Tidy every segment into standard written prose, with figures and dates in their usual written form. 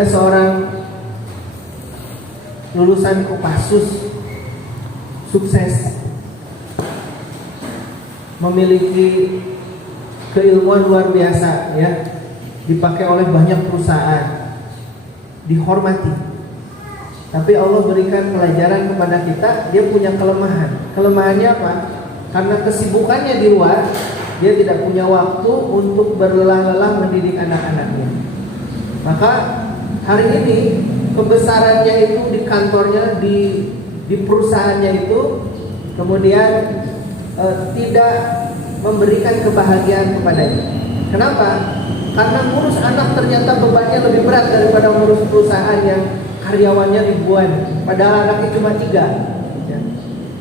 ada seorang lulusan Kopassus sukses, memiliki keilmuan luar biasa ya, dipakai oleh banyak perusahaan, dihormati. Tapi Allah berikan pelajaran kepada kita, dia punya kelemahan. Kelemahannya apa? Karena kesibukannya di luar, dia tidak punya waktu untuk berlelah-lelah mendidik anak-anaknya. Maka hari ini kebesarannya itu di kantornya, di perusahaannya itu, kemudian tidak memberikan kebahagiaan kepadanya. Kenapa? Karena ngurus anak ternyata bebannya lebih berat daripada ngurus perusahaan yang karyawannya ribuan. Padahal anaknya cuma 3 ya.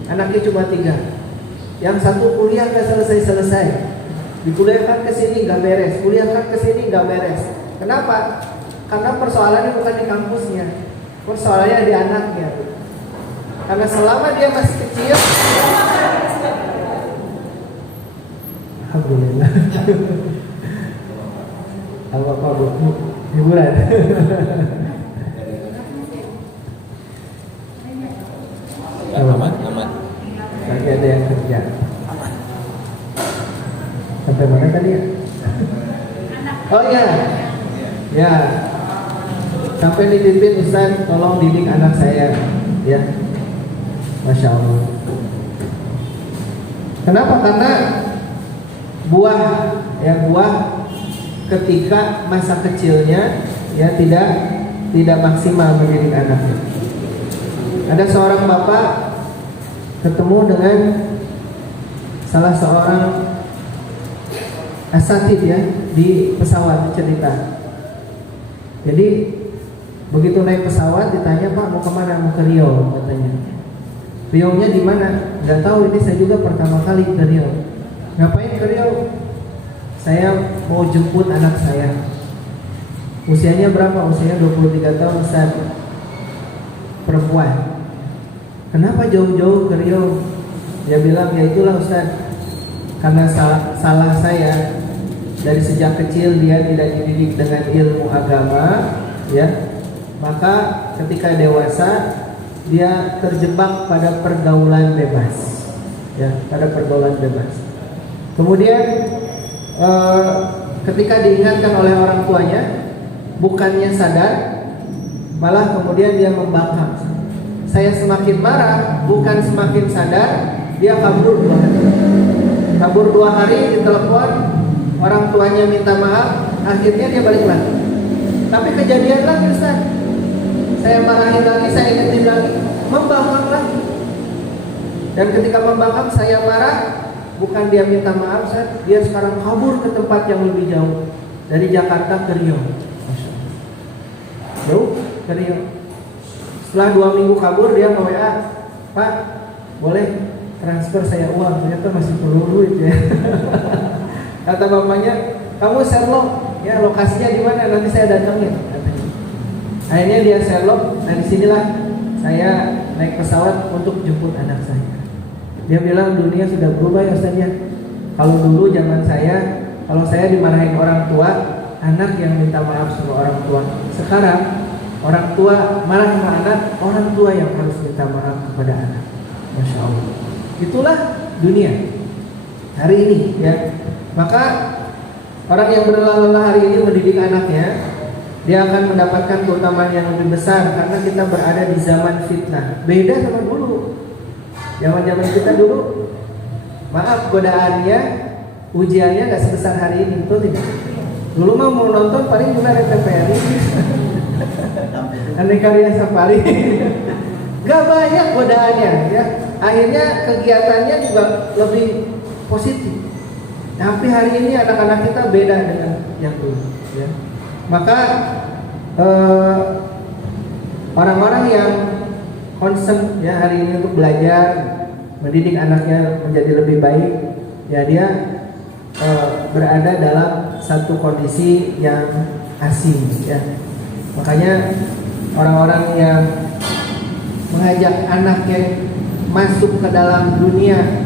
Anaknya cuma 3. Yang satu kuliah gak selesai-selesai, dikuliahkan ke sini gak beres, kuliahkan ke sini gak beres. Kenapa? Karena persoalannya bukan di kampusnya, persoalannya di anaknya. Karena selama dia masih kecil, alhamdulillah. Apa bu? Hiburan. Aman. Lagi ada yang kerja. Sampai mana tadi ya? Oh iya. Ya. Sampai dititipin, Ustaz, tolong didik anak saya. Ya. Masya Allah. Kenapa? Karena buah ketika masa kecilnya ya tidak maksimal mendidik anaknya. Ada seorang bapak ketemu dengan salah seorang asatid ya di pesawat, cerita. Jadi begitu naik pesawat ditanya, Pak mau kemana? Mau ke Riau katanya. Riau-nya di mana? Nggak tahu, ini saya juga pertama kali ke Riau. Ngapain ke Riau? Saya mau jemput anak saya. Usianya berapa? Usianya 23 tahun, Ustaz. Perempuan. Kenapa jauh-jauh ke Riau? Dia bilang, ya itulah Ustaz, karena salah saya. Dari sejak kecil dia tidak dididik dengan ilmu agama, ya. Maka ketika dewasa dia terjebak pada pergaulan bebas, ya, pada pergaulan bebas. Kemudian ketika diingatkan oleh orang tuanya, bukannya sadar, malah kemudian dia membangkang. Saya semakin marah, bukan semakin sadar, dia kabur 2 hari. Kabur 2 hari, ditelepon, orang tuanya minta maaf, akhirnya dia balik lagi. Tapi kejadian lagi, Ustaz. Saya marahin lagi, saya ingetin lagi, membangkang lagi. Dan ketika membangkang saya marah, bukan dia minta maaf, Ustaz, dia sekarang kabur ke tempat yang lebih jauh, dari Jakarta ke Riau. Jauh ke Riau. Setelah 2 minggu kabur, dia ke WA, Pak, boleh transfer saya uang, ternyata masih perlu duit ya. Kata bapaknya, kamu Sherlock, ya lokasinya di mana? Nanti saya datangin. Katanya. Akhirnya dia Sherlock, dari sinilah saya naik pesawat untuk jemput anak saya. Dia bilang dunia sudah berubah ya Ustaz ya. Kalau dulu zaman saya, kalau saya dimarahin orang tua, anak yang minta maaf sama orang tua. Sekarang orang tua marah sama anak, orang tua yang harus minta maaf kepada anak. Masya Allah. Itulah dunia hari ini ya. Maka orang yang berlelah-lelah hari ini mendidik anaknya, dia akan mendapatkan keutamaan yang lebih besar karena kita berada di zaman fitnah. Beda sama dulu. Zaman-zaman kita dulu, maaf, godaannya, ujiannya gak sebesar hari ini, betul tidak? Dulu mau nonton paling juga ada TVRI, Aneka Ria Safari. Gak banyak godaannya ya. Akhirnya kegiatannya juga lebih positif. Tapi hari ini anak-anak kita beda dengan yang dulu ya. Maka orang-orang yang concern ya hari ini untuk belajar mendidik anaknya menjadi lebih baik, ya dia berada dalam satu kondisi yang asing ya. Makanya orang-orang yang mengajak anaknya masuk ke dalam dunia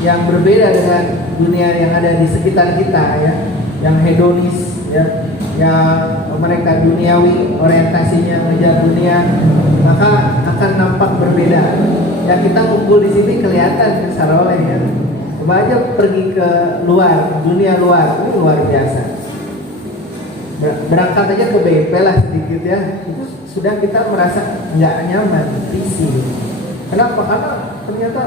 yang berbeda dengan dunia yang ada di sekitar kita ya, yang hedonis ya, yang mereka duniawi, orientasinya ngejar dunia, maka akan nampak berbeda. Ya kita ngumpul di sini kelihatan saroleh ya. Coba aja pergi ke luar, dunia luar, ini luar biasa. Berangkat aja ke BIP lah sedikit ya, itu sudah kita merasa nggak nyaman, risih. Kenapa? Karena ternyata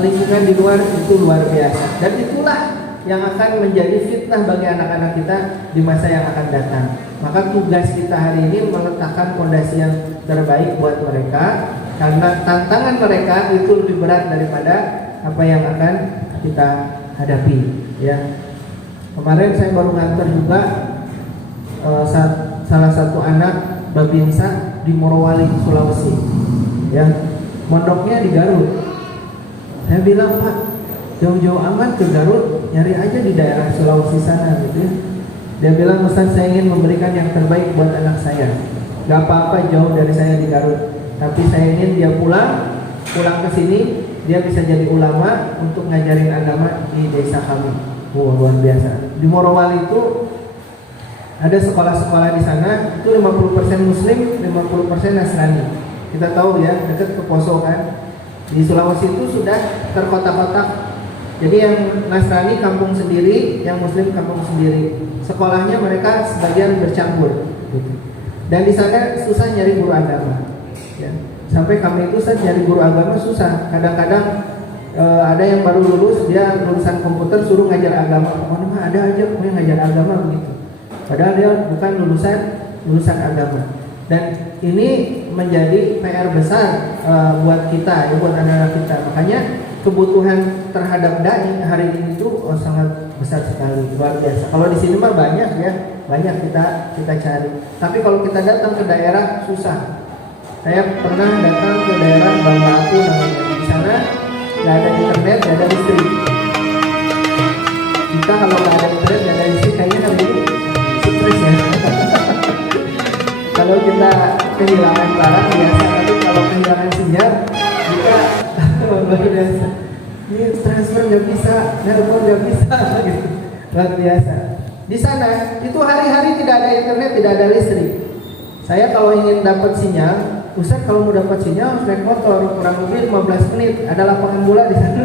lingkungan di luar itu luar biasa. Dan itulah yang akan menjadi fitnah bagi anak-anak kita di masa yang akan datang. Maka tugas kita hari ini meletakkan fondasi yang terbaik buat mereka, karena tantangan mereka itu lebih berat daripada apa yang akan kita hadapi. Ya, kemarin saya baru nganter juga salah satu anak babinsa di Morowali, Sulawesi. Ya, mondoknya di Garut. Saya bilang, Pak, jauh-jauh amat ke Garut, nyari aja di daerah Sulawesi sana gitu ya. Dia bilang, Ustaz, saya ingin memberikan yang terbaik buat anak saya. Gak apa-apa jauh dari saya di Garut, tapi saya ingin dia pulang ke sini, dia bisa jadi ulama untuk ngajarin agama di desa kami. Wah, luar biasa. Di Morowali itu ada sekolah-sekolah di sana, itu 50% Muslim, 50% Nasrani. Kita tahu ya, dekat ke Poso kan. Di Sulawesi itu sudah terkotak-kotak. Jadi yang Nasrani kampung sendiri, yang Muslim kampung sendiri. Sekolahnya mereka sebagian bercampur. Gitu. Dan di sana susah nyari guru agama. Ya. Sampai kami itu nyari guru agama susah. Kadang-kadang ada yang baru lulus, dia lulusan komputer suruh ngajar agama. Pokoknya mah ada aja yang ngajar agama begitu. Padahal dia bukan lulusan agama. Dan ini menjadi PR besar buat kita, ya, buat anak-anak kita. Makanya kebutuhan terhadap dai hari ini itu sangat besar sekali, luar biasa. Kalau di sini mah banyak ya, banyak kita cari. Tapi kalau kita datang ke daerah susah. Saya pernah datang ke daerah Banglaku namanya. Di sana nggak ada internet, nggak ada listrik. Kita kalau nggak ada internet, nggak ada listrik, kayaknya hari ini stres ya. Kalau kita kehilangan barang biasa, tapi kalau kehilangan sinyal kita luar biasa. Ini transfer nggak bisa, nelpon nggak bisa, gitu. Luar biasa. Di sana itu hari-hari tidak ada internet, tidak ada listrik. Saya kalau ingin dapat sinyal, Ustaz kalau mau dapat sinyal harus naik motor, kurang lebih 15 menit. Ada lapangan bola di sana.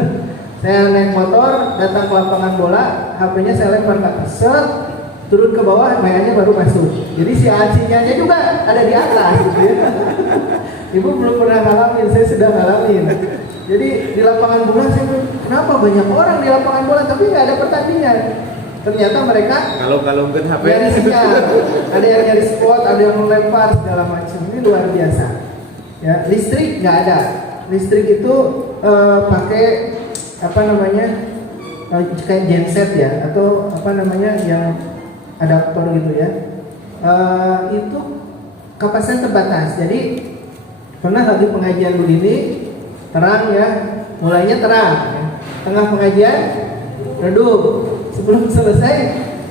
Saya naik motor, datang ke lapangan bola, HP-nya saya lempar ke atas, turun ke bawah, mainannya baru masuk. Jadi si sinyalnya juga ada di atas, gitu ya. Ibu belum pernah ngalamin, saya sudah ngalamin. Jadi di lapangan bola saya bilang, kenapa banyak orang di lapangan bola tapi nggak ada pertandingan? Ternyata mereka kalau nggak HP nyari sinyal, ada yang nyari spot, ada yang melempar segala macam. Ini luar biasa. Ya, listrik nggak ada. Listrik itu pakai apa namanya kayak genset ya, atau apa namanya yang adaptor gitu ya. Itu kapasitas terbatas. Jadi pernah lagi pengajian begini, terang ya, mulainya terang ya. Tengah pengajian redup, sebelum selesai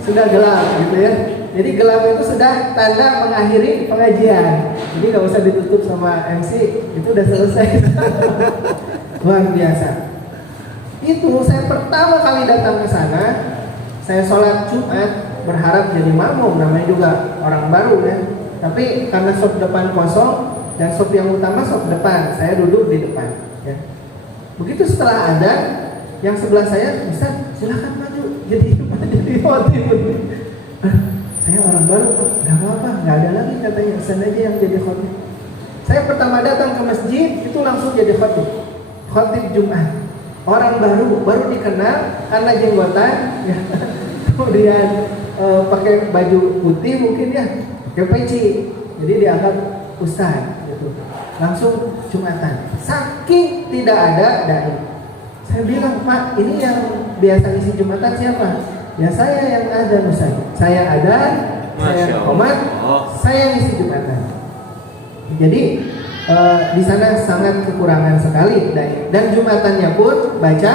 sudah gelap gitu ya. Jadi gelap itu sudah tanda mengakhiri pengajian. Jadi nggak usah ditutup sama MC, itu udah selesai. Luar biasa. Itu saya pertama kali datang ke sana, saya sholat Jumat berharap jadi makmum, namanya juga orang baru ya. Tapi karena sop depan kosong dan sop yang utama sop depan, saya duduk di depan. Ya. Begitu setelah ada, yang sebelah saya, Ustaz silakan maju jadi khotib. Saya orang baru, nggak apa-apa, nggak ada lagi katanya, Ustaz aja yang jadi khotib. Saya pertama datang ke masjid itu langsung jadi khotib Jumat. Orang baru dikenal karena jenggotan, ya. Kemudian pakai baju putih mungkin ya, pakai peci, jadi dianggap ustaz gitu. Langsung Jumatan, saking tidak ada dai. Saya bilang, Pak, ini yang biasa isi Jumatan siapa? Ya saya yang ada ustaz. Saya ada, saya komat, saya isi Jumatan. Jadi di sana sangat kekurangan sekali dai. Dan Jumatannya pun baca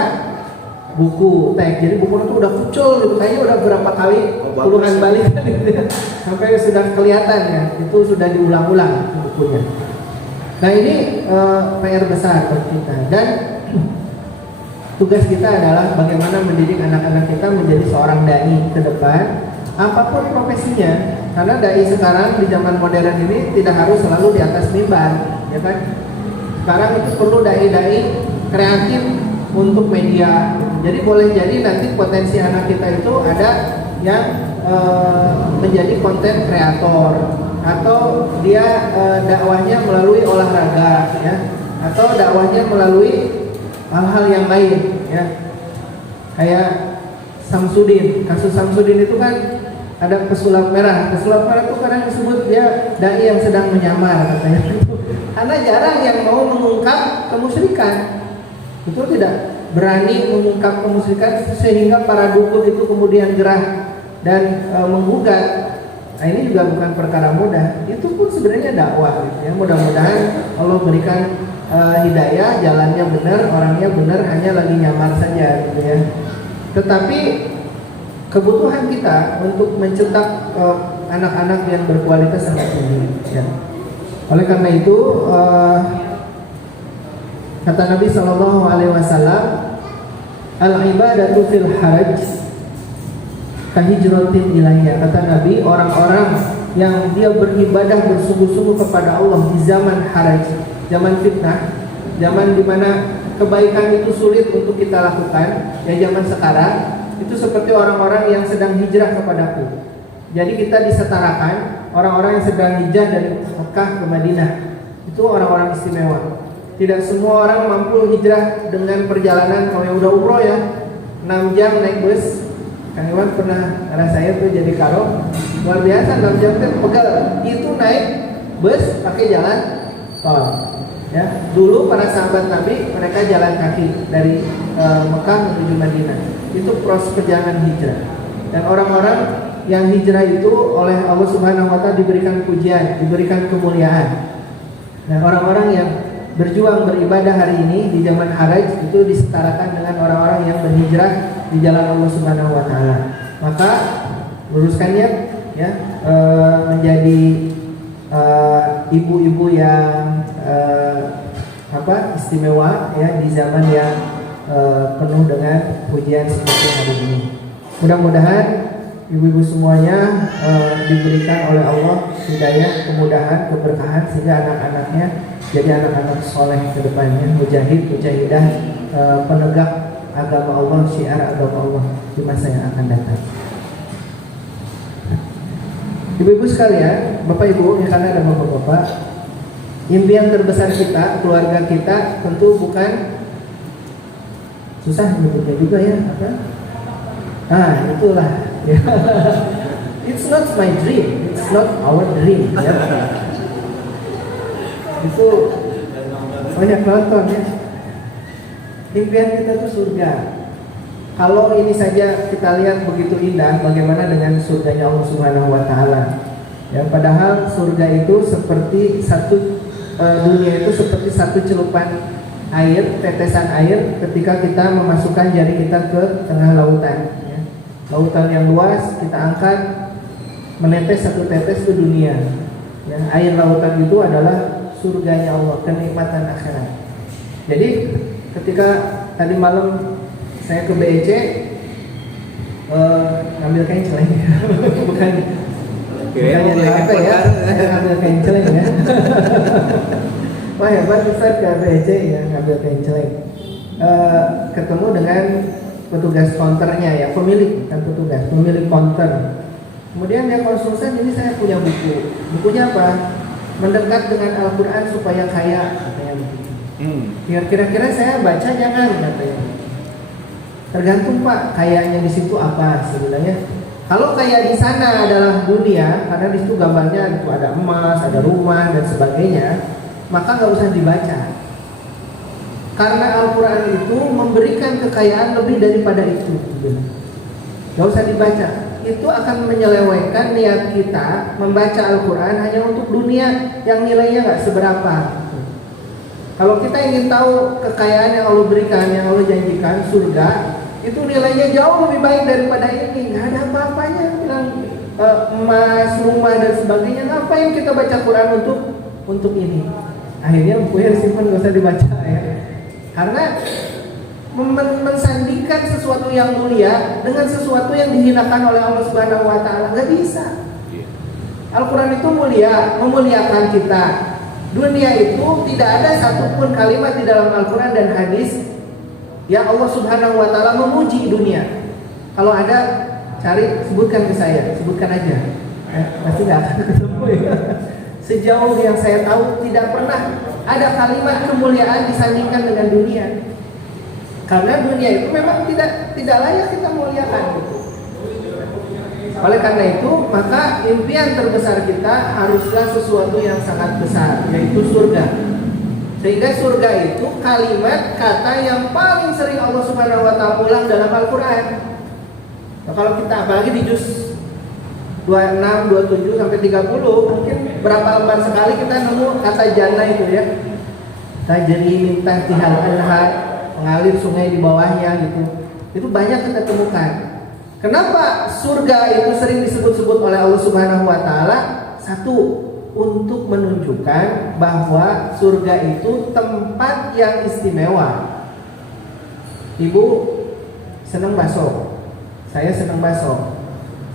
buku teks, jadi buku itu udah kucul gitu, kayaknya udah berapa kali puluhan balik gitu ya. Sampai sudah kelihatan ya, itu sudah diulang-ulang bukunya. Nah ini PR besar buat kita, dan tugas kita adalah bagaimana mendidik anak-anak kita menjadi seorang dai ke depan, apapun profesinya. Karena dai sekarang di zaman modern ini tidak harus selalu di atas mimbar, ya kan? Sekarang itu perlu dai-dai kreatif untuk media. Jadi boleh jadi nanti potensi anak kita itu ada yang menjadi konten kreator, atau dia dakwahnya melalui olahraga, ya, atau dakwahnya melalui hal-hal yang lain, ya. Kayak Samsudin, kasus Samsudin itu kan ada pesulap merah. Pesulap merah itu kadang disebut dia dai yang sedang menyamar katanya. Karena jarang yang mau mengungkap kemusyrikan. Itu tidak berani mengungkap kemusyrikan sehingga para dukun itu kemudian gerah dan menggugat. Nah, ini juga bukan perkara mudah. Itu pun sebenarnya dakwah, gitu ya. Mudah-mudahan Allah berikan hidayah, jalannya benar, orangnya benar, hanya lagi nyamar saja, gitu ya. Tetapi kebutuhan kita untuk mencetak anak-anak yang berkualitas sangat tinggi, ya. Oleh karena itu kata Nabi SAW, al-ibadatu fil haraj kahijratin ilayya. Kata Nabi, orang-orang yang dia beribadah bersungguh-sungguh kepada Allah di zaman haraj, zaman fitnah, zaman dimana kebaikan itu sulit untuk kita lakukan, ya zaman sekarang, itu seperti orang-orang yang sedang hijrah kepadaku. Jadi kita disetarakan orang-orang yang sedang hijrah dari Mekah ke Madinah. Itu orang-orang istimewa. Tidak semua orang mampu hijrah dengan perjalanan. Kalau yang udah umroh ya 6 jam naik bus. Kang Iwan pernah ngerasain tuh jadi karo. Luar biasa 6 jam kan pegal. Itu naik bus pakai jalan tol. Ya, dulu para sahabat Nabi mereka jalan kaki dari Mekah menuju Madinah. Itu proses perjalanan hijrah. Dan orang-orang yang hijrah itu oleh Allah Subhanahu wa taala diberikan pujian, diberikan kemuliaan. Dan orang-orang yang berjuang beribadah hari ini di zaman haraj itu disetarakan dengan orang-orang yang berhijrah di jalan Allah Subhanahu wa taala. Maka luruskannya ya, menjadi ibu-ibu yang istimewa ya di zaman yang penuh dengan pujian seperti hari ini. Mudah-mudahan ibu-ibu semuanya diberikan oleh Allah hidayah, kemudahan, keberkahan sehingga anak-anaknya jadi anak-anak soleh ke depannya, mujahid, mujahidah, penegak agama Allah, syiar agama Allah di masa yang akan datang. Ibu-ibu sekalian, Bapak Ibu, ya karena ada bapak-bapak, impian terbesar kita, keluarga kita tentu bukan susah menyebutnya juga ya, apa? Itulah. Ya. It's not my dream, it's not our dream. Ya. Itu banyak nonton ya. Impian kita itu surga. Kalau ini saja kita lihat begitu indah, bagaimana dengan surganya Allah Subhanahu wa taala? Ya, padahal surga itu seperti dunia itu seperti satu celupan air, tetesan air ketika kita memasukkan jari kita ke tengah lautan. Ya. Lautan yang luas kita angkat, menetes satu tetes ke dunia. Ya, air lautan itu adalah surganya Allah, kenikmatan akhirat. Jadi ketika tadi malam saya ke BEC ngambil kain celeng bukan nyari apa ya, saya ngambil kain celeng ya. Wah hebat Ustaz ke BEC ya, ngambil kain celeng. Ketemu dengan petugas counternya ya, pemilik bukan petugas, pemilik counter. Kemudian dia konsultan, ini saya punya buku. Bukunya apa? Mendekat dengan Al-Quran supaya kaya, katanya begitu. Kira-kira saya baca jangan, katanya. Tergantung Pak, kayanya di situ apa sebenarnya. Kalau kaya di sana adalah dunia, karena di situ gambarnya itu ada emas, ada rumah dan sebagainya, maka nggak usah dibaca. Karena Al-Quran itu memberikan kekayaan lebih daripada itu. Nggak usah dibaca. Itu akan menyelewengkan niat kita membaca Al-Quran hanya untuk dunia yang nilainya nggak seberapa. Kalau kita ingin tahu kekayaan yang Allah berikan, yang Allah janjikan, surga, itu nilainya jauh lebih baik daripada ini. Nggak ada apa-apanya, bilang emas, rumah dan sebagainya. Ngapain kita baca Quran untuk ini? Akhirnya bukunya disimpan, nggak usah dibaca ya. Karena mensandingkan sesuatu yang mulia dengan sesuatu yang dihinakan oleh Allah Subhanahu wa taala nggak bisa. Al-Quran itu mulia, memuliakan kita. Dunia itu tidak ada satupun kalimat di dalam Al-Quran dan hadis ya Allah Subhanahu wa Ta'ala memuji dunia. Kalau ada, cari, sebutkan ke saya, sebutkan aja. Pasti nggak akan ketemu ya. Sejauh yang saya tahu tidak pernah ada kalimat kemuliaan disandingkan dengan dunia. Karena dunia itu memang tidak layak kita muliakan. Oleh karena itu, maka impian terbesar kita haruslah sesuatu yang sangat besar, yaitu surga. Sehingga surga itu kalimat kata yang paling sering Allah Subhanahu wa Ta'ala ulang dalam Al-Quran. Nah, kalau kita apalagi di juz 26, 27 sampai 30, mungkin berapa lembar sekali kita nemu kata jannah itu ya. Tajri min tahtihal anhar, mengalir sungai di bawahnya gitu. Itu banyak kita temukan. Kenapa surga itu sering disebut-sebut oleh Allah Subhanahu wa Ta'ala? Satu, untuk menunjukkan bahwa surga itu tempat yang istimewa. Ibu senang bakso, saya senang bakso.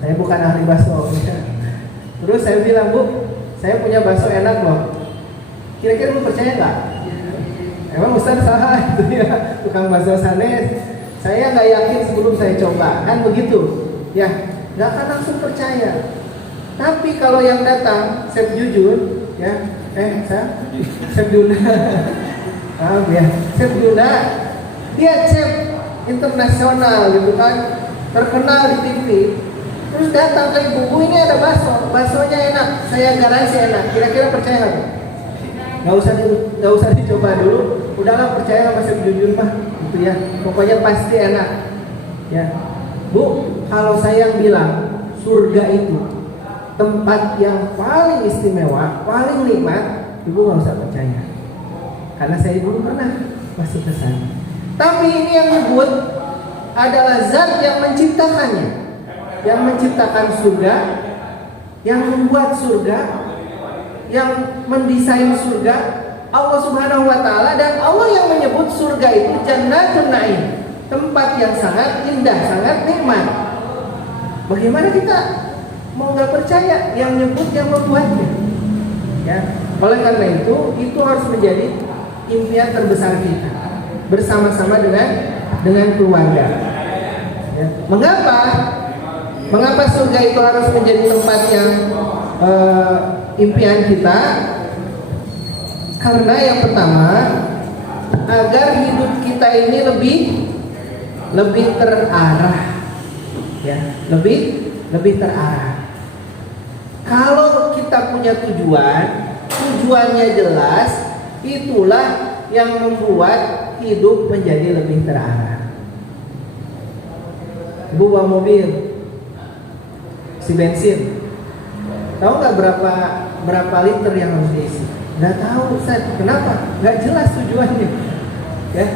Saya bukan ahli bakso. Terus saya bilang, Bu, saya punya bakso enak loh. Kira-kira lu percaya nggak? Emang Ustaz salah itu ya, tukang bakso sanes. Saya nggak yakin sebelum saya coba, kan begitu? Ya, nggak akan langsung percaya. Tapi kalau yang datang, Chef Jujun, ya, Chef Juna, maaf ya, Chef Juna, dia chef internasional gitu kan, terkenal di TV. Terus datang ke ibu, ini ada bakso, baksonya enak, saya garansi enak. Kira-kira percaya nggak? Nggak usah dicoba dulu. Udahlah percaya sama Chef Jujun mah, gitu ya. Pokoknya pasti enak. Ya, Bu, kalau saya bilang surga itu tempat yang paling istimewa, paling nikmat, ibu nggak usah percaya, karena saya belum pernah masuk ke sana. Tapi ini yang nyebut adalah zat yang menciptakannya, yang menciptakan surga, yang membuat surga, yang mendesain surga, Allah Subhanahu wa Ta'ala. Dan Allah yang menyebut surga itu Jannatun Na'im, tempat yang sangat indah, sangat nikmat. Bagaimana kita mau nggak percaya yang nyebut, yang membuatnya? Ya, oleh karena itu harus menjadi impian terbesar kita bersama-sama dengan keluarga. Ya. Mengapa surga itu harus menjadi tempat yang impian kita? Karena yang pertama, agar hidup kita ini lebih terarah, ya, lebih terarah. Kalau kita punya tujuannya jelas, itulah yang membuat hidup menjadi lebih terarah. Ibu bawa mobil, isi bensin, tahu nggak berapa liter yang harus diisi? Nggak tahu, Ustaz. Kenapa? Nggak jelas tujuannya. Ya.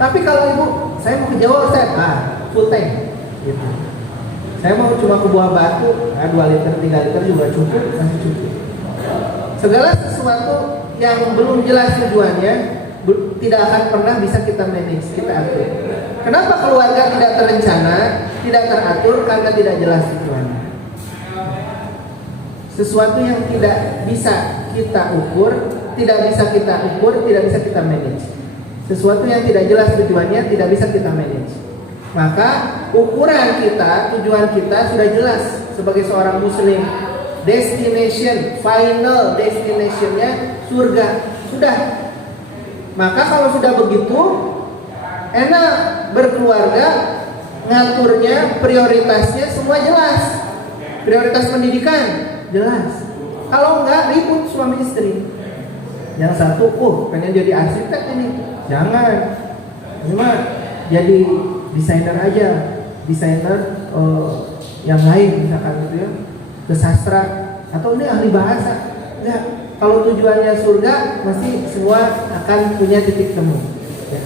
Tapi kalau ibu, saya mau ke Jawa, Ustaz, full tank, gitu. Saya mau cuma ke Buah Batu, 2 liter, 3 liter juga cukup, masih cukup. Segala sesuatu yang belum jelas tujuannya tidak akan pernah bisa kita manage, kita atur. Kenapa keluarga tidak terencana, tidak teratur? Karena tidak jelas tujuannya. Sesuatu yang tidak bisa kita ukur, tidak bisa kita manage. Sesuatu yang tidak jelas tujuannya tidak bisa kita manage. Maka ukuran kita, tujuan kita sudah jelas sebagai seorang muslim. Destination, final destinationnya surga. Sudah. Maka kalau sudah begitu, enak berkeluarga, ngaturnya, prioritasnya semua jelas. Prioritas pendidikan jelas. Kalau enggak ribut suami istri. Yang satu, pengen jadi arsitek ini. Jangan. Ini mah jadi desainer aja, desainer yang lain misalkan gitu ya, ke sastra, atau ini ahli bahasa. Enggak, kalau tujuannya surga, pasti semua akan punya titik temu ya.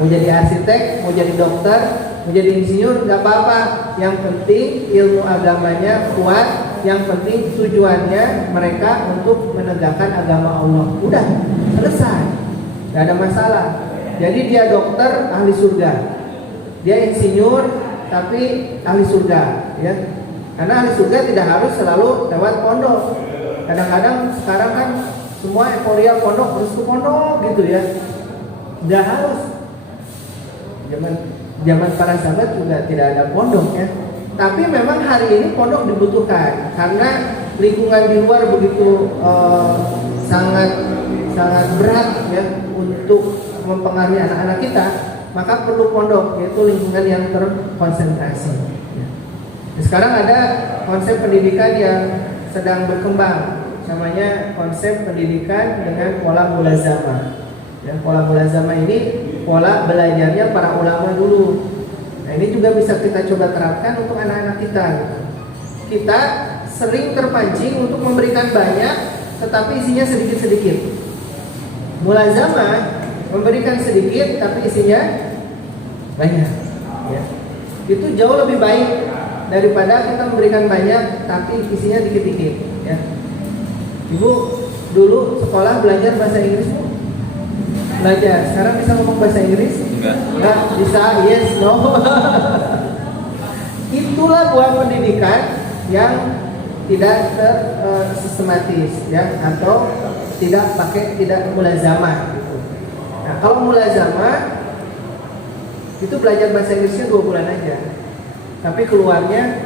Mau jadi arsitek, mau jadi dokter, mau jadi insinyur, nggak apa-apa. Yang penting ilmu agamanya kuat, yang penting tujuannya mereka untuk menegakkan agama Allah. Udah, selesai, nggak ada masalah. Jadi dia dokter, ahli surga. Dia insinyur tapi ahli surga, ya. Karena ahli surga tidak harus selalu lewat pondok. Kadang-kadang sekarang kan semua euforia pondok harus ke pondok gitu ya. Nggak harus. Zaman para sahabat juga tidak ada pondok ya. Tapi memang hari ini pondok dibutuhkan karena lingkungan di luar begitu sangat berat ya untuk mempengaruhi anak-anak kita, maka perlu pondok, yaitu lingkungan yang terkonsentrasi. Ya. Sekarang ada konsep pendidikan yang sedang berkembang, namanya konsep pendidikan dengan pola mulazamah. Ya, pola mulazamah ini pola belajarnya para ulama dulu. Nah, ini juga bisa kita coba terapkan untuk anak-anak kita. Kita sering terpancing untuk memberikan banyak, tetapi isinya sedikit-sedikit. Mulazamah memberikan sedikit, tapi isinya banyak. Ya. Itu jauh lebih baik daripada kita memberikan banyak, tapi isinya dikit-dikit. Ya. Ibu dulu sekolah belajar bahasa Inggris, Bu? Belajar. Sekarang bisa ngomong bahasa Inggris? Enggak bisa. Yes, no. Itulah buah pendidikan yang tidak sistematis, ya, atau tidak mulazamah gitu. Nah, kalau mulazamah itu belajar bahasa Inggrisnya 2 bulan aja, tapi keluarnya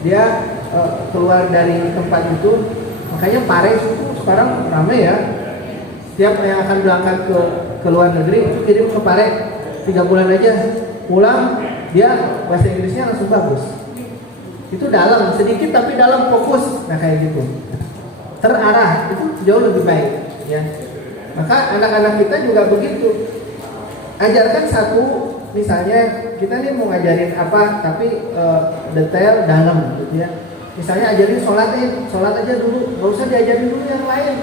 dia keluar dari tempat itu. Makanya Paris itu sekarang ramai ya. Setiap yang akan berangkat ke luar negeri itu kirim ke Paris 3 bulan aja, pulang dia bahasa Inggrisnya langsung bagus. Itu dalam, sedikit tapi dalam, fokus. Nah kayak gitu, terarah, itu jauh lebih baik ya. Maka anak-anak kita juga begitu. Ajarkan satu, misalnya kita nih mau ngajarin apa, tapi detail dalam gitu ya. Misalnya ajarin sholat aja dulu, nggak usah diajarin dulu yang lain.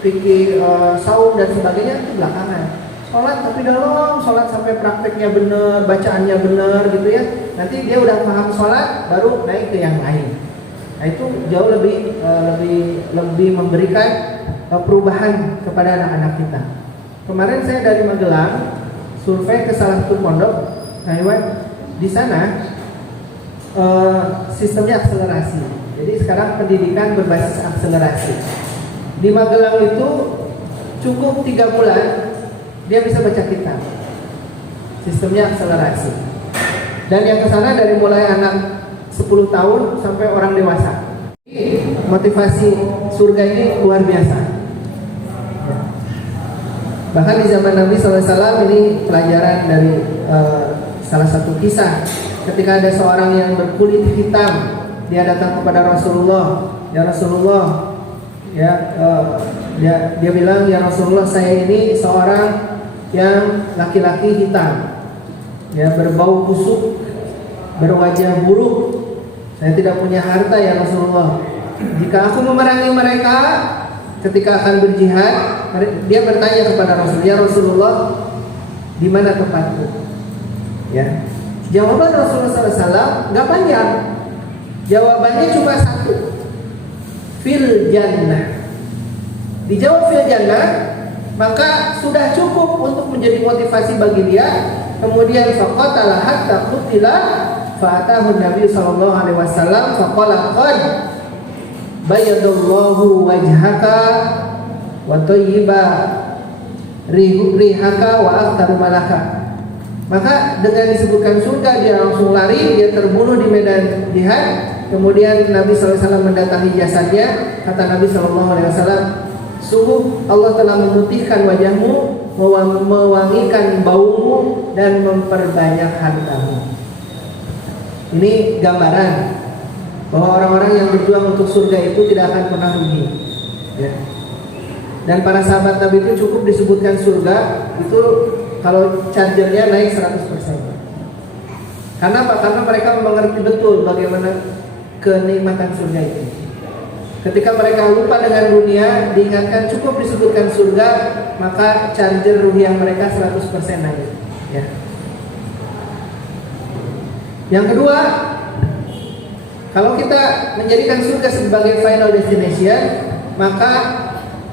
Fikih saum dan sebagainya itu belakangan. Sholat tapi dalam, sholat sampai prakteknya benar, bacaannya benar gitu ya. Nanti dia udah paham sholat, baru naik ke yang lain. Nah itu jauh lebih memberikan perubahan kepada anak-anak kita. Kemarin saya dari Magelang survei ke salah satu pondok. Nah Iwan, di sana sistemnya akselerasi. Jadi sekarang pendidikan berbasis akselerasi. Di Magelang itu cukup 3 bulan dia bisa baca kitab. Sistemnya akselerasi. Dan yang kesana dari mulai anak 10 tahun sampai orang dewasa. Motivasi surga ini luar biasa. Bahkan di zaman Nabi SAW ini pelajaran dari salah satu kisah. Ketika ada seorang yang berkulit hitam, dia datang kepada Rasulullah. Ya Rasulullah, dia bilang, ya Rasulullah, saya ini seorang yang laki-laki hitam, ya, berbau busuk, berwajah buruk. Saya tidak punya harta ya Rasulullah. Jika aku memerangi mereka ketika akan berjihad, dia bertanya kepada Rasulullah, ya Rasulullah, di mana tempatku? Ya, jawaban Rasulullah SAW nggak panjang. Jawabannya cuma satu, fil jannah. Dijawab fil jannah, maka sudah cukup untuk menjadi motivasi bagi dia. Kemudian faqatala hatta qutila, fa'atahu Nabi sallallahu alaihi wasallam faqala qad bayadallahu wajhaka wa thayyiba rihaka wa akhtaru malaka. Maka dengan disebutkan surga, dia langsung lari, dia terbunuh di medan jihad. Kemudian Nabi SAW mendatangi jasadnya. Kata Nabi SAW, sungguh Allah telah memutihkan wajahmu, mewangikan baumu, dan memperbanyak hartamu. Ini gambaran bahwa orang-orang yang berjuang untuk surga itu tidak akan pernah rugi ya. Dan para sahabat Nabi itu cukup disebutkan surga itu kalau chargernya naik 100%. Karena apa? Karena mereka mengerti betul bagaimana kenikmatan surga itu. Ketika mereka lupa dengan dunia, diingatkan cukup disebutkan surga, maka charger ruhiah mereka 100% naik ya. Yang kedua, kalau kita menjadikan surga sebagai final destination, maka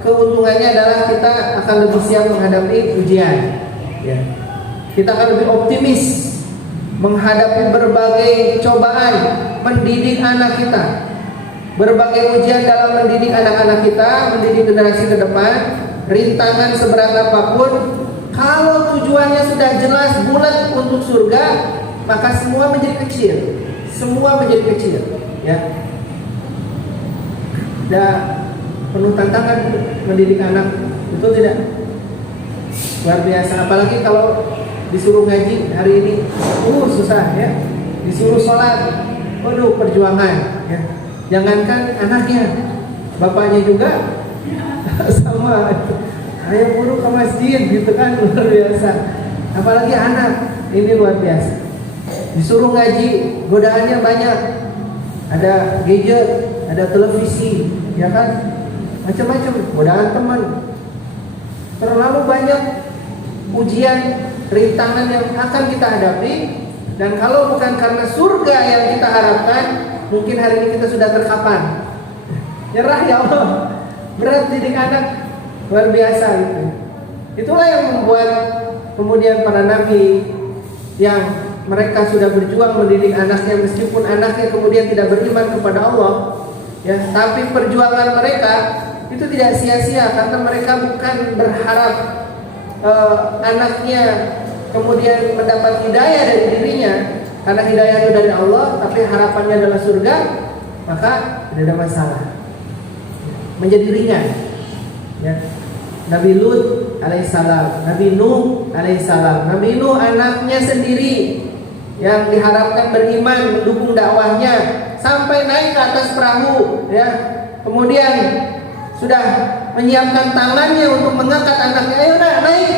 keuntungannya adalah kita akan lebih siap menghadapi ujian ya. Kita akan lebih optimis menghadapi berbagai cobaan mendidik anak kita, berbagai ujian dalam mendidik anak-anak kita, mendidik generasi ke depan, rintangan seberat apapun, kalau tujuannya sudah jelas bulat untuk surga, maka semua menjadi kecil. Semua menjadi kecil, ya. Dan penuh tantangan mendidik anak, betul tidak? Luar biasa. Apalagi kalau disuruh ngaji hari ini, susah ya. Disuruh sholat, waduh perjuangan. Ya. Jangankan anaknya, bapaknya juga sama. Ayo buru ke masjid, gitu kan, luar biasa. Apalagi anak, ini luar biasa. Disuruh ngaji, godaannya banyak. Ada gadget, ada televisi, ya kan, macam-macam, godaan teman. Terlalu banyak ujian, rintangan yang akan kita hadapi. Dan kalau bukan karena surga yang kita harapkan, mungkin hari ini kita sudah terkapan. Nyerah ya Allah, berat didik anak, luar biasa gitu. Itulah yang membuat kemudian para nabi yang mereka sudah berjuang mendidik anaknya, meskipun anaknya kemudian tidak beriman kepada Allah, ya, tapi perjuangan mereka itu tidak sia-sia karena mereka bukan berharap anaknya kemudian mendapat hidayah dari dirinya, karena hidayah itu dari Allah, tapi harapannya adalah surga, maka tidak ada masalah, menjadi ringan. Ya. Nabi Lut alaihissalam, Nabi Nuh alaihissalam, Nabi Nuh anaknya sendiri yang diharapkan beriman mendukung dakwahnya sampai naik ke atas perahu, ya. Kemudian sudah menyiapkan tangannya untuk mengangkat anaknya, ayo nak naik,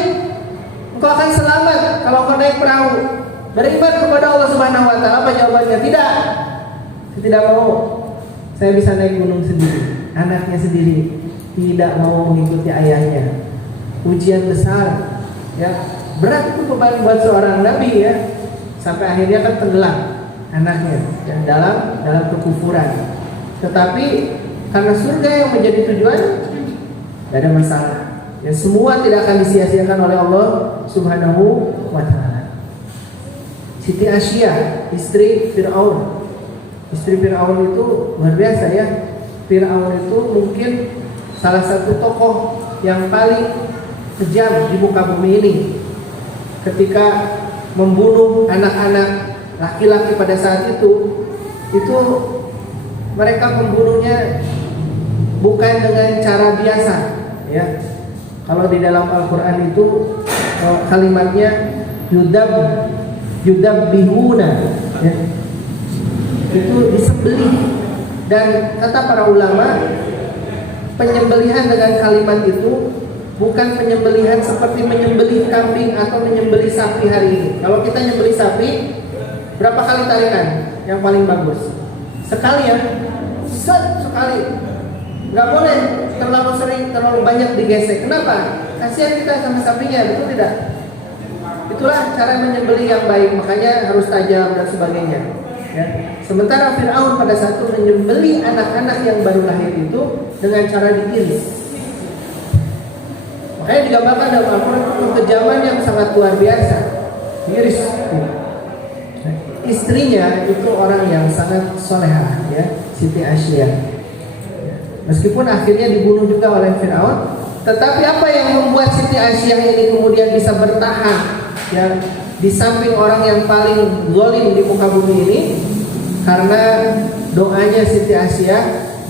engkau akan selamat kalau engkau naik perahu. Beriman kepada Allah Subhanahu Wa Taala. Apa jawabannya? Tidak, saya tidak mau. Saya bisa naik gunung sendiri. Anaknya sendiri tidak mau mengikuti ayahnya. Ujian besar, ya, berat itu beban buat seorang nabi, ya. Sampai akhirnya kan tenggelam anaknya, ya, dalam kekufuran. Tetapi karena surga yang menjadi tujuan, tidak ada masalah. Ya, semua tidak akan disia-siakan oleh Allah Subhanahu Wa Taala. Siti Asyia, istri Fir'aun. Istri Fir'aun itu luar biasa, ya. Fir'aun itu mungkin salah satu tokoh yang paling kejam di muka bumi ini. Ketika membunuh anak-anak laki-laki pada saat itu mereka membunuhnya bukan dengan cara biasa, ya. Kalau di dalam Al-Quran itu kalimatnya yudabbihuna, ya. Itu disembelih. Dan kata para ulama, penyembelihan dengan kalimat itu bukan penyembelihan seperti menyembelih kambing atau menyembelih sapi hari ini. Kalau kita nyembelih sapi, berapa kali tarikan yang paling bagus? Sekali, ya, sekali. Nggak boleh terlalu sering, terlalu banyak digesek. Kenapa? Kasihan kita sama sapinya, betul tidak? Itulah cara menyembelih yang baik, makanya harus tajam dan sebagainya. Ya. Sementara Fir'aun pada saat itu menyembelih anak-anak yang baru lahir itu dengan cara diiris. Makanya digambarkan dalam Al-Quran kekejaman yang sangat luar biasa. Diiris. Istrinya itu orang yang sangat solehah, ya, Siti Asyia. Meskipun akhirnya dibunuh juga oleh Fir'aun, tetapi apa yang membuat Siti Asyia ini kemudian bisa bertahan, ya, di samping orang yang paling zalim di muka bumi ini? Karena doanya Siti Asyia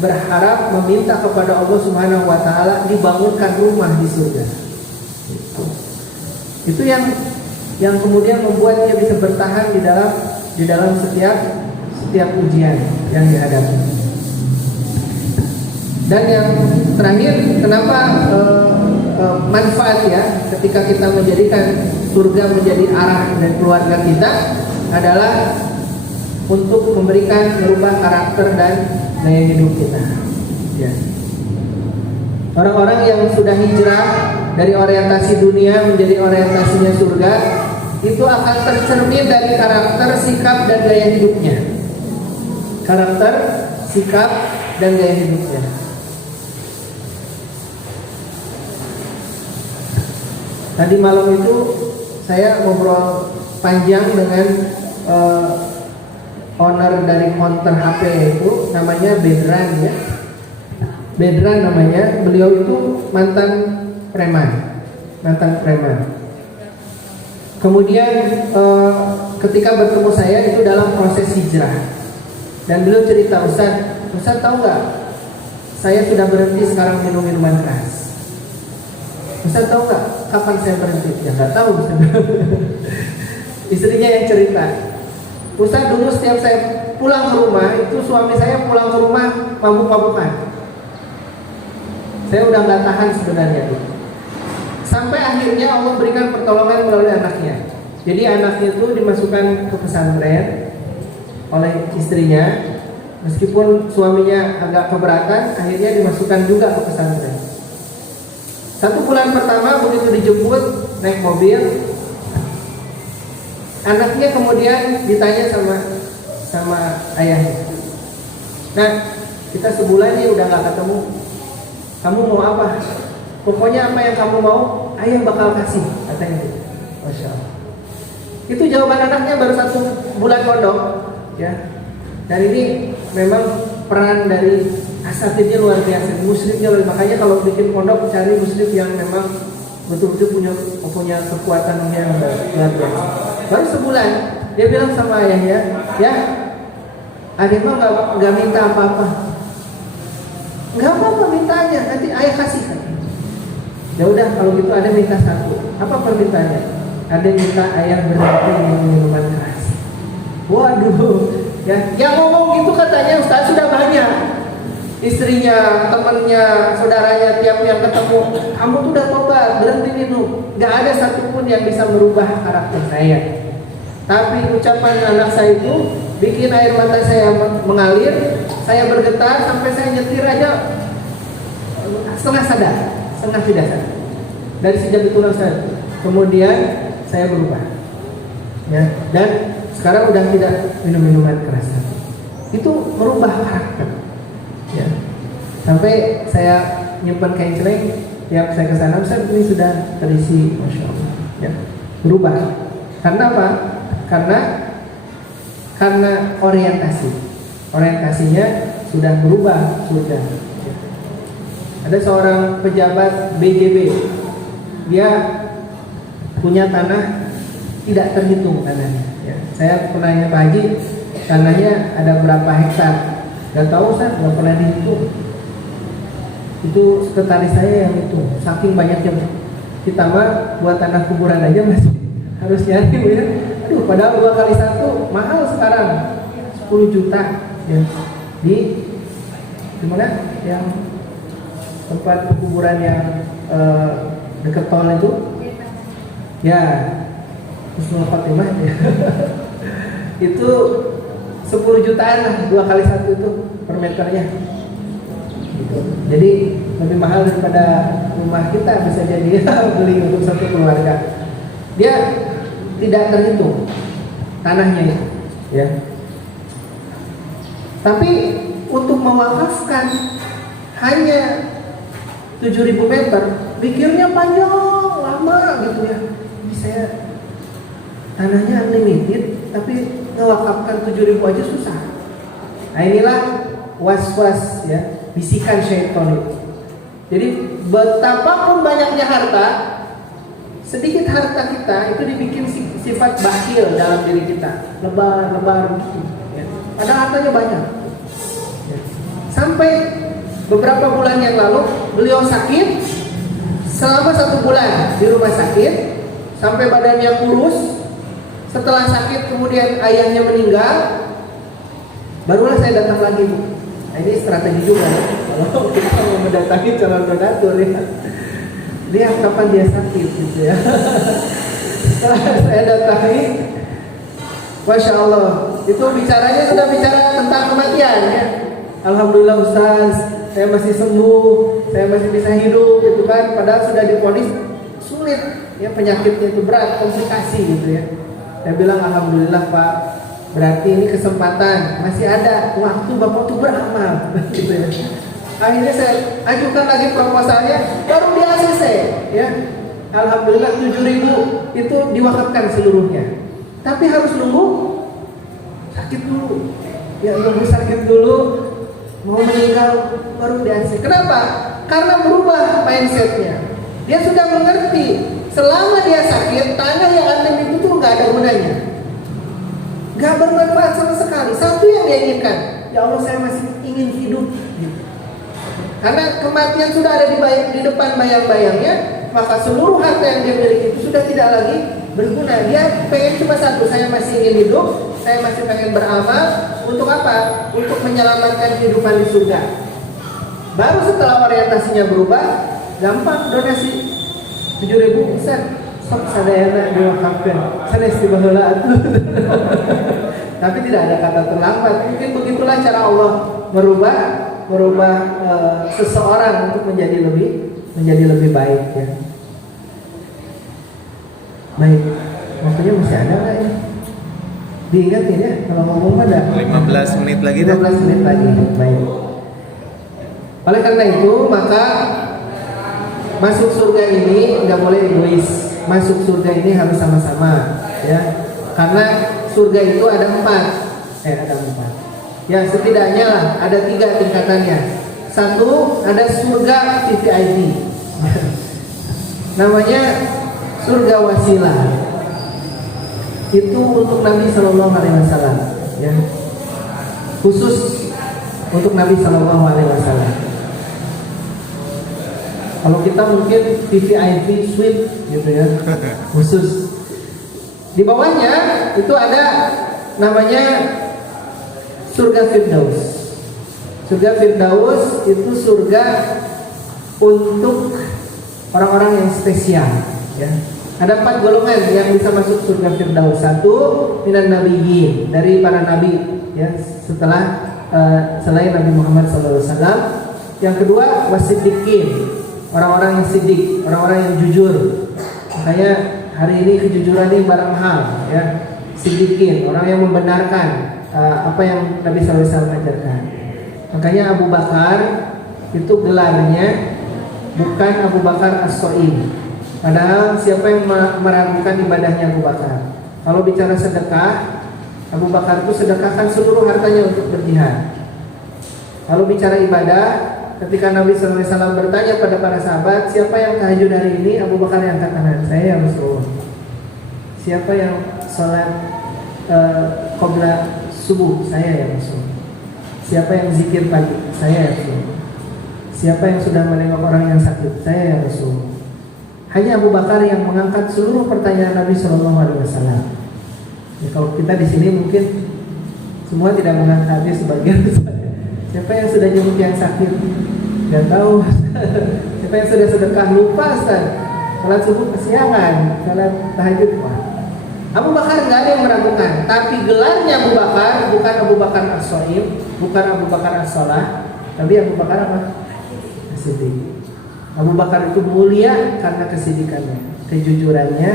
berharap meminta kepada Allah Subhanahu Wa Taala dibangunkan rumah di surga. Itu yang kemudian membuat dia bisa bertahan di dalam setiap ujian yang dihadapi. Dan yang terakhir, kenapa manfaat, ya, ketika kita menjadikan surga menjadi arah dan keluarga kita adalah untuk memberikan merubah karakter dan gaya hidup kita, ya. Orang-orang yang sudah hijrah dari orientasi dunia menjadi orientasinya surga itu akan tercermin dari karakter, sikap, dan gaya hidupnya. Karakter, sikap, dan gaya hidupnya. Tadi malam itu saya ngobrol panjang dengan eh, owner dari counter HP itu namanya Bedran ya. Bedran namanya. Beliau itu mantan preman. Kemudian ketika bertemu saya itu dalam proses hijrah. Dan beliau cerita, Ustaz tahu nggak? Saya sudah berhenti sekarang minum minuman keras. Ustaz tahu nggak kapan saya berhenti? Ya nggak tahu. Istrinya yang cerita. Ustaz dulu setiap saya pulang ke rumah itu suami saya pulang ke rumah mabuk-mabukan. Saya udah nggak tahan sebenarnya tuh. Sampai akhirnya Allah berikan pertolongan melalui anaknya. Jadi anaknya itu dimasukkan ke pesantren oleh istrinya. Meskipun suaminya agak keberatan, akhirnya dimasukkan juga ke pesantren. 1 bulan pertama begitu dijemput naik mobil, anaknya kemudian ditanya sama ayahnya. Nah, kita sebulan nih udah gak ketemu. Kamu mau apa? Pokoknya apa yang kamu mau, ayah bakal kasih, katanya gitu. Masya Allah. Itu jawaban anaknya baru 1 bulan pondok, ya. Dan ini memang peran dari asatidnya luar biasa, muslimnya luar. Makanya kalau bikin pondok cari muslim yang memang betul-betul punya kekuatan yang luar biasa. Baru sebulan dia bilang sama ayahnya, ya, adik mah nggak minta apa-apa, nggak apa-apa mintanya, nanti ayah kasih. Ya udah kalau gitu ada minta 1. Apa permintaannya? Ada minta ayah berhenti minum minuman keras. Waduh. Ya ngomong gitu katanya Ustaz sudah banyak. Istrinya, temannya, saudaranya tiap yang ketemu, kamu tuh udah tobat, berhenti minum. Gak ada satupun yang bisa merubah karakter saya. Tapi ucapan anak saya itu bikin air mata saya mengalir, saya bergetar sampai saya nyetir aja setengah sadar, setengah tidak sadar. Dari sejak itulah saya, kemudian saya berubah. Ya, dan sekarang udah tidak minum minuman keras. Itu merubah karakter. Ya. Sampai saya nyimpan kain celeng, tiap saya ke sana, Ustaz ini sudah terisi, masya Allah. Ya. Berubah. Karena apa? Karena orientasinya sudah berubah, sudah. Ya. Ada seorang pejabat BJB, dia punya tanah tidak terhitung tanahnya. Ya. Saya pernah nanya Pak Haji, tanahnya ada berapa hektar? Gak tahu Ustaz, gak pernah dihitung. Itu sekretaris saya yang itu, saking banyaknya. Kita mah buat tanah kuburan aja masih harus nyari ya. Aduh, padahal 2 kali 1 mahal sekarang 10 juta ya. Di mana? Yang tempat kuburan yang dekat tol itu. Ya, Husnul Khotimah ya. Itu 10 jutaan lah 2 kali 1 itu per meternya gitu. Jadi lebih mahal daripada rumah kita bisa jadi beli untuk 1 keluarga. Dia tidak terhitung tanahnya itu ya. Tapi untuk mewakafkan hanya 7.000 meter pikirnya panjang lama gitu ya. Jadi saya tanahnya unlimited tapi ngewakafkan 7.000 aja susah. Nah inilah was-was ya, bisikan syaitan itu. Jadi betapapun banyaknya harta, sedikit harta kita itu dibikin sifat bakhil dalam diri kita, lebar gitu ya. Padahal hartanya banyak ya. Sampai beberapa bulan yang lalu beliau sakit selama 1 bulan di rumah sakit sampai badannya kurus. Setelah sakit kemudian ayahnya meninggal, barulah saya datang lagi Bu. Nah, ini strategi juga ya. Kalau kita mau mendatangi calon donatur ya, lihat kapan dia sakit gitu ya. Setelah saya datangi, masya Allah, itu bicaranya sudah bicara tentang kematian ya. Alhamdulillah Ustaz, saya masih sembuh, saya masih bisa hidup gitu kan. Padahal sudah divonis sulit ya, penyakitnya itu berat, komplikasi gitu ya. Saya bilang alhamdulillah Pak, berarti ini kesempatan, masih ada waktu Bapak tuh beramal gitu ya. Akhirnya saya ajukan lagi proposalnya, baru di ACC ya. Alhamdulillah 7.000 itu diwakafkan seluruhnya. Tapi harus nunggu sakit dulu, ya nunggu sakit dulu, mau meninggal baru diansip. Kenapa? Karena berubah mindsetnya. Dia sudah mengerti selama dia sakit, tanah yang ada itu tuh nggak ada gunanya, nggak bermanfaat sama sekali. Satu yang dia inginkan, ya Allah saya masih ingin hidup. Gitu. Karena kematian sudah ada di depan bayang-bayangnya, maka seluruh harta yang dia miliki itu sudah tidak lagi berguna. Dia pengen cuma satu, saya masih ingin hidup, saya masih pengen beramal. Untuk apa? Untuk menyelamatkan kehidupan di surga. Baru setelah orientasinya berubah, gampang donasi 7.000 Ustaz, sok sadayana diwakafkan, sana istibaheula. Tapi tidak ada kata terlambat. Mungkin begitulah cara Allah merubah seseorang untuk menjadi lebih baik ya. Baik, waktunya masih ada nggak ya? Diingatin ya, kalau ngomong pada 15 menit lagi 15 menit lagi. Baik. Oleh karena itu, maka masuk surga ini nggak boleh egois. Masuk surga ini harus sama-sama, ya. Karena surga itu ada 4. Ya, setidaknya lah ada 3 tingkatannya. Satu, ada surga VVIP. Namanya surga wasilah. Itu untuk Nabi Shallallahu Alaihi Wasallam, ya. Khusus untuk Nabi Shallallahu Alaihi Wasallam. Kalau kita mungkin VVIP suite gitu ya, khusus. Di bawahnya itu ada namanya surga Firdaus. Surga Firdaus itu surga untuk orang-orang yang spesial, ya. Ada 4 golongan yang bisa masuk surga Firdaus. Satu, minan nabiyyin, dari para nabi, ya, setelah selain Nabi Muhammad SAW. Yang kedua, wasiddiqin, orang-orang yang siddiq, orang-orang yang jujur. Makanya hari ini kejujuran ini barang mahal, ya. Siddiqin, orang yang membenarkan apa yang Nabi SAW ajarkan. Makanya Abu Bakar itu gelarnya bukan Abu Bakar As-So'im. Padahal siapa yang meragukan ibadahnya Abu Bakar? Kalau bicara sedekah, Abu Bakar itu sedekahkan seluruh hartanya untuk berjihad. Kalau bicara ibadah, ketika Nabi SAW bertanya pada para sahabat, siapa yang tahajud hari ini? Abu Bakar yang angkat tangan, saya ya Rasulullah. Siapa yang sholat qobla subuh? Saya ya Rasulullah. Siapa yang zikir pagi? Saya ya Rasulullah. Siapa yang sudah menengok orang yang sakit? Saya ya Rasulullah. Hanya Abu Bakar yang mengangkat seluruh pertanyaan Nabi Shallallahu Alaihi Wasallam. Ya, kalau kita di sini mungkin semua tidak mengangkatnya sebagian. Siapa yang sudah jemput yang sakit? Gak tahu. Siapa yang sudah sedekah? Lupa Ustaz. Salat subuh kesiangan, salat tahajud. Abu Bakar nggak ada yang meragukan. Tapi gelarnya Abu Bakar bukan Abu Bakar As-So'im, bukan Abu Bakar As-Solah, tapi Abu Bakar apa? As-Siddiq. Abu Bakar itu mulia karena kesidikannya, kejujurannya,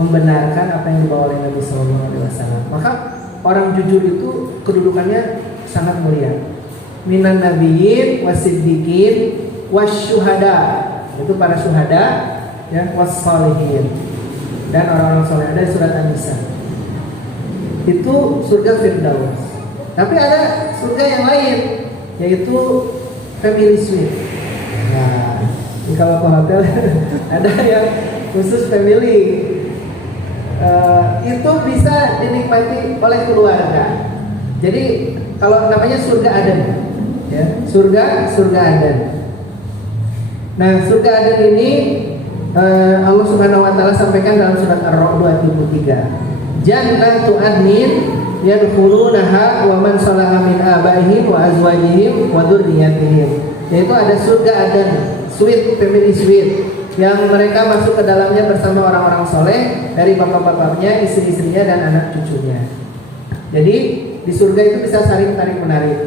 membenarkan apa yang dibawa oleh Nabi Sallallahu Alaihi Wasallam. Maka orang jujur itu kedudukannya sangat mulia. Minan nabiyyin wasiddiqin wasyuhada, itu para syuhada, ya, wassalihin, dan orang-orang soleh. Ada surat An-Nisa. Itu surga Firdaus. Tapi ada surga yang lain, yaitu family suite. Nah, kalau ke hotel ada yang khusus family, itu bisa dinikmati oleh keluarga. Jadi kalau namanya surga Aden, ya, surga Aden. Nah, surga Aden ini Allah Subhanahu Wa Taala sampaikan dalam surat Ar-Ra'd 23. Jannatu adnin yadkhulunaha wa man salaha min abaihim wa azwajihim wa dzurriyyatihim. Yaitu ada surga Aden, suite, family suite, yang mereka masuk ke dalamnya bersama orang-orang soleh dari bapak-bapaknya, istri-istrinya, dan anak cucunya. Jadi di surga itu bisa saling tarik menarik.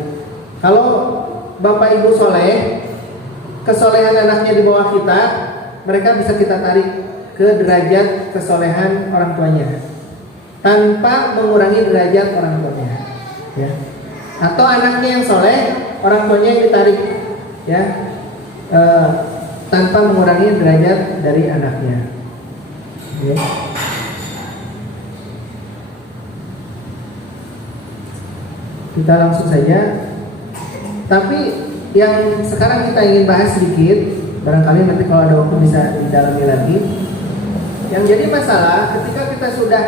Kalau bapak ibu soleh, kesolehan anaknya di bawah kita, mereka bisa kita tarik ke derajat kesolehan orang tuanya tanpa mengurangi derajat orang tuanya, ya. Atau anaknya yang soleh, orang tuanya yang ditarik, ya, tanpa mengurangi derajat dari anaknya, ya. kita langsung saja. Tapi yang sekarang kita ingin bahas sedikit, barangkali nanti kalau ada waktu bisa didalami lagi. Yang jadi masalah ketika kita sudah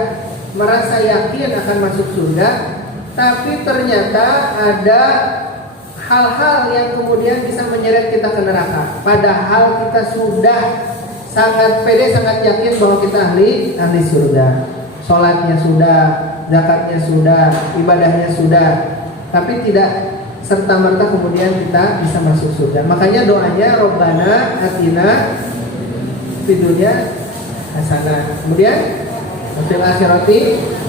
merasa yakin akan masuk surga, tapi ternyata ada hal-hal yang kemudian bisa menyeret kita ke neraka. Padahal kita sudah sangat pede, sangat yakin bahwa kita ahli surga. Sholatnya sudah, zakatnya sudah, ibadahnya sudah, tapi tidak serta-merta kemudian kita bisa masuk surga. Makanya doanya Rabbana atina fid dunya hasanah. Kemudian fil akhirati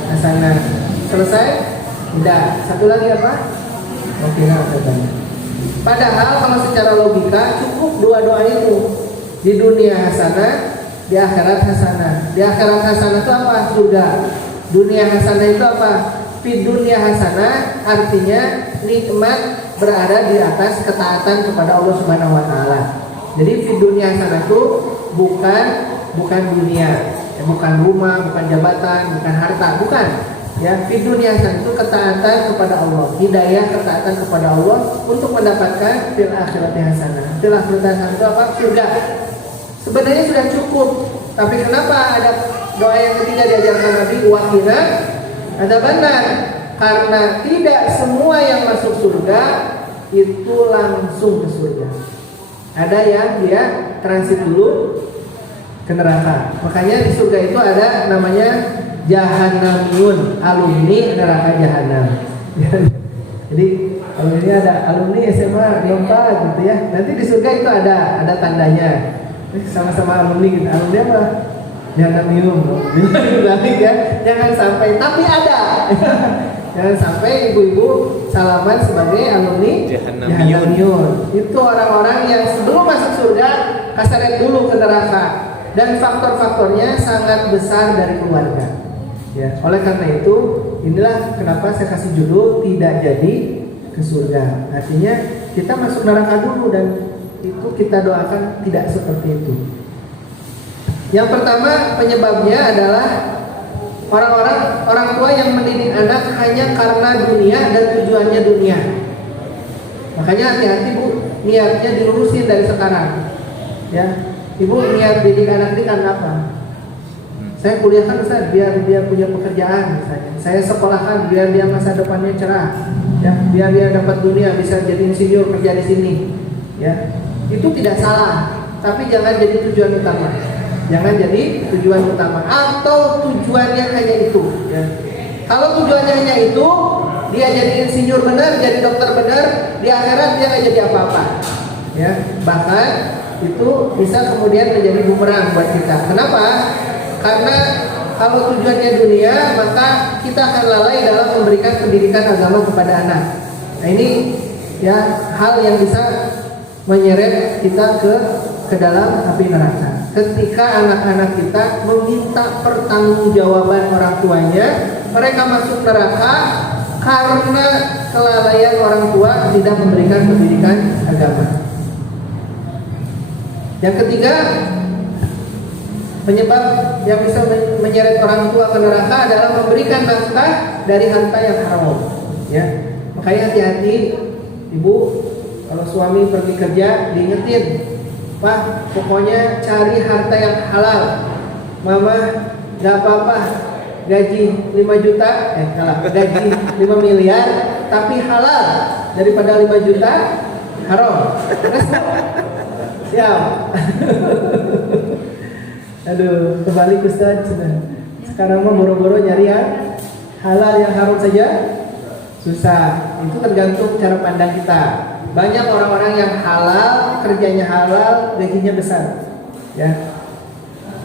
hasanah. Selesai? Tidak. Satu lagi apa? Waqina adzabannar. Padahal kalau secara logika cukup dua doa itu. Di dunia hasanah, di akhirat hasanah. Di akhirat hasanah itu apa? Surga. Dunia hasanah itu apa? Fid dunya hasanah artinya nikmat berada di atas ketaatan kepada Allah Subhanahu wa taala. Jadi fid dunya hasanah itu bukan dunia, ya, bukan rumah, bukan jabatan, bukan harta, bukan. Ya, fid dunya hasanah itu ketaatan kepada Allah, hidayah ketaatan kepada Allah untuk mendapatkan fil akhirati hasanah. Fil akhirati hasanah itu apa? Surga. Sebenarnya sudah cukup, tapi kenapa ada doa yang ketiga diajarkan Nabi, waqina adzabannar? Karena tidak semua yang masuk surga itu langsung ke surga. Ada yang dia transit dulu ke neraka. Makanya di surga itu ada namanya Jahannamiyun, alumni neraka Jahannam. Jadi kalau ini ada alumni SMA Yompa gitu ya. Nanti di surga itu ada tandanya. Sama-sama alumni gitu. Alumni apa? Jahannamiyun. Balik ya. Jangan sampai, tapi ada. Jangan sampai ibu-ibu salaman sebagai alumni Jahannamiyun. Itu orang-orang yang sebelum masuk surga kaseret dulu ke neraka. Dan faktor-faktornya sangat besar dari keluarga. Ya, oleh karena itu, inilah kenapa saya kasih judul tidak jadi ke surga. Artinya kita masuk neraka dulu dan itu kita doakan tidak seperti itu. Yang pertama penyebabnya adalah orang tua yang mendidik anak hanya karena dunia dan tujuannya dunia. Makanya hati-hati Bu, niatnya dilurusin dari sekarang. Ya, Ibu niat didik anak ini karena apa? Saya kuliahkan Ustaz biar dia punya pekerjaan misalnya. Saya sekolahkan biar dia masa depannya cerah. Ya, biar dia dapat dunia, bisa jadi insinyur kerja di sini. Ya, itu tidak salah. Tapi jangan jadi tujuan utama. Jangan jadi tujuan utama. Atau tujuannya hanya itu. Ya. Kalau tujuannya hanya itu, dia jadi insinyur benar, jadi dokter benar, di akhirat dia nggak jadi apa-apa. Ya, bahkan itu bisa kemudian menjadi bumerang buat kita. Kenapa? Karena kalau tujuannya dunia, maka kita akan lalai dalam memberikan pendidikan agama kepada anak. Nah ini ya hal yang bisa menyeret kita ke dalam api neraka. Ketika anak-anak kita meminta pertanggungjawaban orang tuanya, mereka masuk neraka karena kelalaian orang tua tidak memberikan pendidikan agama. Yang ketiga, penyebab yang bisa menyeret orang tua ke neraka adalah memberikan nafkah dari harta yang haram. Ya, makanya hati-hati, ibu, kalau suami pergi kerja diingetin, Pak, pokoknya cari harta yang halal. Mama, gak apa-apa, gaji 5 juta, gaji 5 miliar, tapi halal daripada 5 juta haram. Ya. Aduh, kembali Ustaz. Sekarang mah boro-boro nyari yang halal, yang haram saja susah. Itu tergantung cara pandang kita. Banyak orang-orang yang halal, kerjanya halal, gajinya besar. Ya.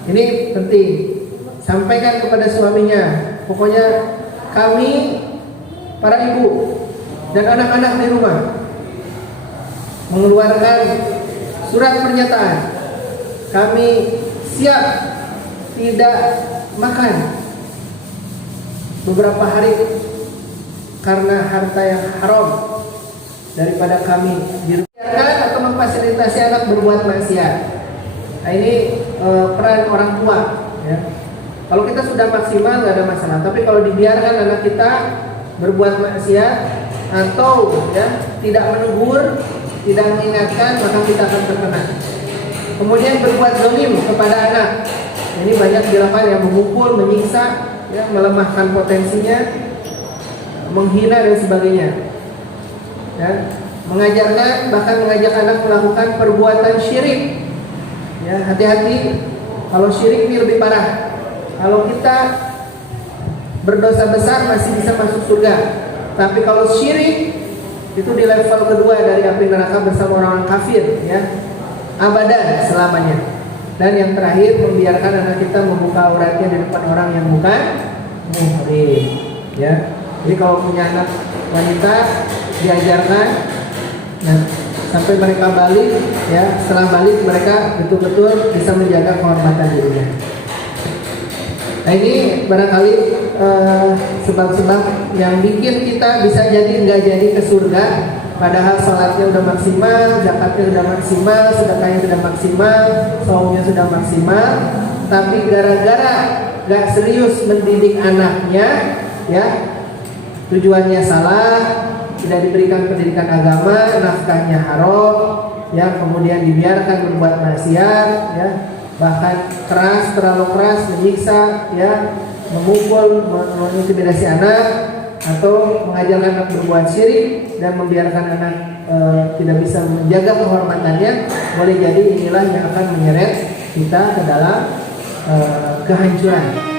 Ini penting. Sampaikan kepada suaminya. Pokoknya kami para ibu dan anak-anak di rumah mengeluarkan surat pernyataan. Kami siap tidak makan beberapa hari karena harta yang haram daripada kami dibiarkan atau memfasilitasi anak berbuat maksiat. Nah ini peran orang tua. Ya. Kalau kita sudah maksimal nggak ada masalah. Tapi kalau dibiarkan anak kita berbuat maksiat, atau ya tidak menegur, tidak mengingatkan, maka kita akan terkena. Kemudian berbuat zalim kepada anak. Ini banyak dilakukan yang memukul, menyiksa, ya, melemahkan potensinya, menghina dan sebagainya. Ya, mengajarkan, bahkan mengajak anak melakukan perbuatan syirik. Ya, hati-hati, kalau syirik ini lebih parah. Kalau kita berdosa besar masih bisa masuk surga, tapi kalau syirik itu di level kedua dari api neraka bersama orang kafir, ya, abadan selamanya. Dan yang terakhir, membiarkan anak kita membuka auratnya di depan orang yang bukan muhrim, ya. Jadi kalau punya anak wanita, diajarkan, nah, sampai mereka balik, ya, setelah balik mereka betul-betul bisa menjaga kehormatan dirinya. Nah, ini barangkali sebab-sebab yang bikin kita bisa jadi nggak jadi ke surga, padahal sholatnya udah maksimal, zakatnya udah maksimal, sedekahnya sudah maksimal, saumnya sudah maksimal, tapi gara-gara nggak serius mendidik anaknya, ya, tujuannya salah, tidak diberikan pendidikan agama, nafkahnya haram, ya, kemudian dibiarkan berbuat maksiat, ya, bahkan keras, terlalu keras, menyiksa, ya, memukul, mengintimidasi anak, atau mengajarkan anak berbuat syirik dan membiarkan anak tidak bisa menjaga kehormatannya, boleh jadi inilah yang akan menyeret kita ke dalam kehancuran.